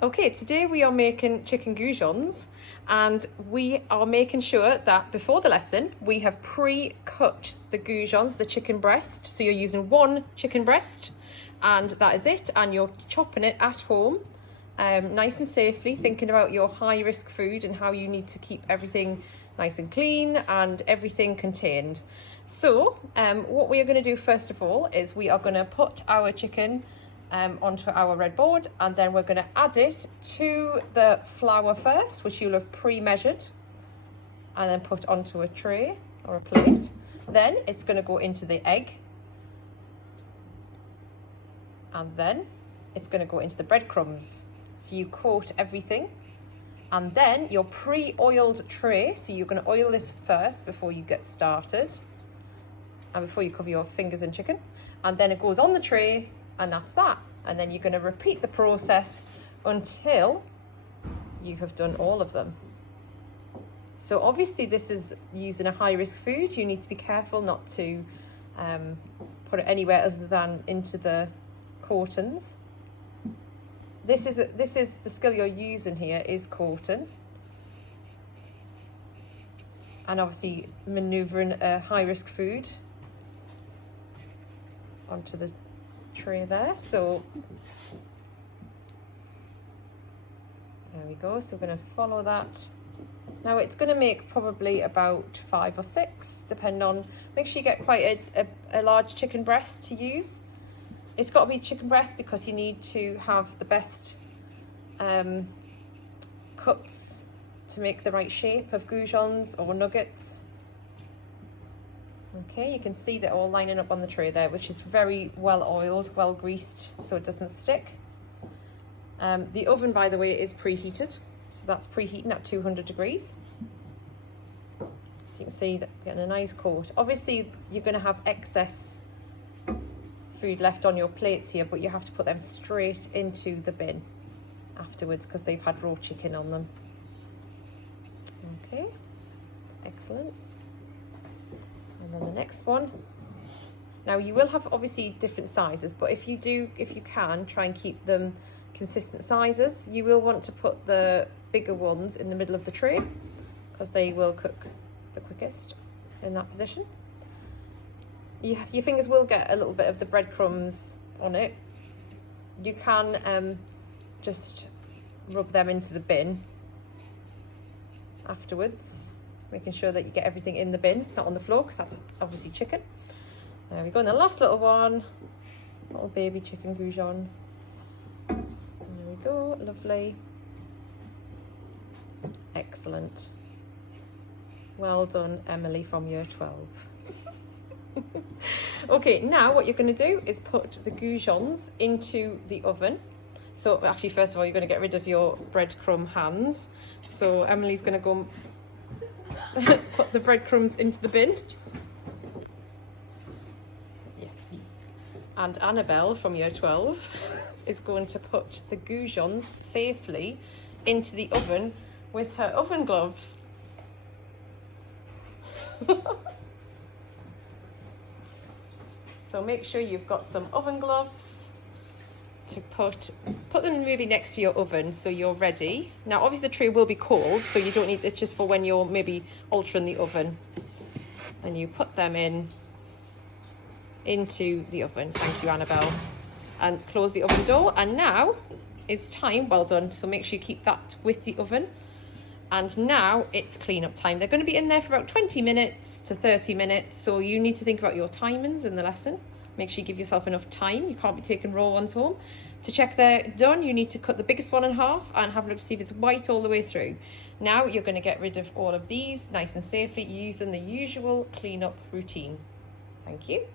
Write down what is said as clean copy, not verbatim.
Okay, today we are making chicken goujons, and we are making sure that before the lesson we have pre-cut the goujons, the chicken breast. So you're using one chicken breast and that is it, and you're chopping it at home nice and safely, thinking about your high risk food and how you need to keep everything nice and clean and everything contained. So what we are going to do first of all is we are going to put our chicken onto our red board, and then we're going to add it to the flour first, which you'll have pre-measured and then put onto a tray or a plate. Then it's going to go into the egg, and then it's going to go into the breadcrumbs. So you coat everything, and then your pre-oiled tray, so you're going to oil this first before you get started and before you cover your fingers in chicken, and then it goes on the tray, and that's that. And then you're going to repeat the process until you have done all of them. So obviously this is using a high risk food. You need to be careful not to put it anywhere other than into the coatings. This is the skill you're using here is coating, and obviously manoeuvring a high risk food onto the tray there. So there we go. So we're going to follow that. Now it's going to make probably about 5 or 6, depending on, make sure you get quite a large chicken breast to use. It's got to be chicken breast because you need to have the best cuts to make the right shape of goujons or nuggets. Okay, you can see they're all lining up on the tray there, which is very well oiled, well greased, so it doesn't stick. The oven, by the way, is preheated, so that's preheating at 200 degrees. So you can see that getting a nice coat. Obviously, you're going to have excess food left on your plates here, but you have to put them straight into the bin afterwards because they've had raw chicken on them. Okay, excellent. And then the next one. Now you will have obviously different sizes, but if you can try and keep them consistent sizes. You will want to put the bigger ones in the middle of the tray because they will cook the quickest in that position. Your fingers will get a little bit of the breadcrumbs on it. You can just rub them into the bin afterwards, making sure that you get everything in the bin, not on the floor, because that's obviously chicken. There we go, and the last little one, little baby chicken goujon. There we go, lovely. Excellent. Well done, Emily from year 12. Okay, now what you're going to do is put the goujons into the oven. So actually, first of all, you're going to get rid of your breadcrumb hands. So Emily's going to go put the breadcrumbs into the bin. Yes. And Annabelle from year 12 is going to put the goujons safely into the oven with her oven gloves. So make sure you've got some oven gloves to put them maybe next to your oven so you're ready. Now obviously the tray will be cold, so you don't need, it's just for when you're maybe altering the oven. And you put them into the oven. Thank you, Annabelle. And close the oven door, and now it's time, well done. So make sure you keep that with the oven. And now it's clean up time. They're going to be in there for about 20 minutes to 30 minutes. So you need to think about your timings in the lesson. Make sure you give yourself enough time. You can't be taking raw ones home. To check they're done, you need to cut the biggest one in half and have a look to see if it's white all the way through. Now you're going to get rid of all of these nice and safely using the usual clean up routine. Thank you.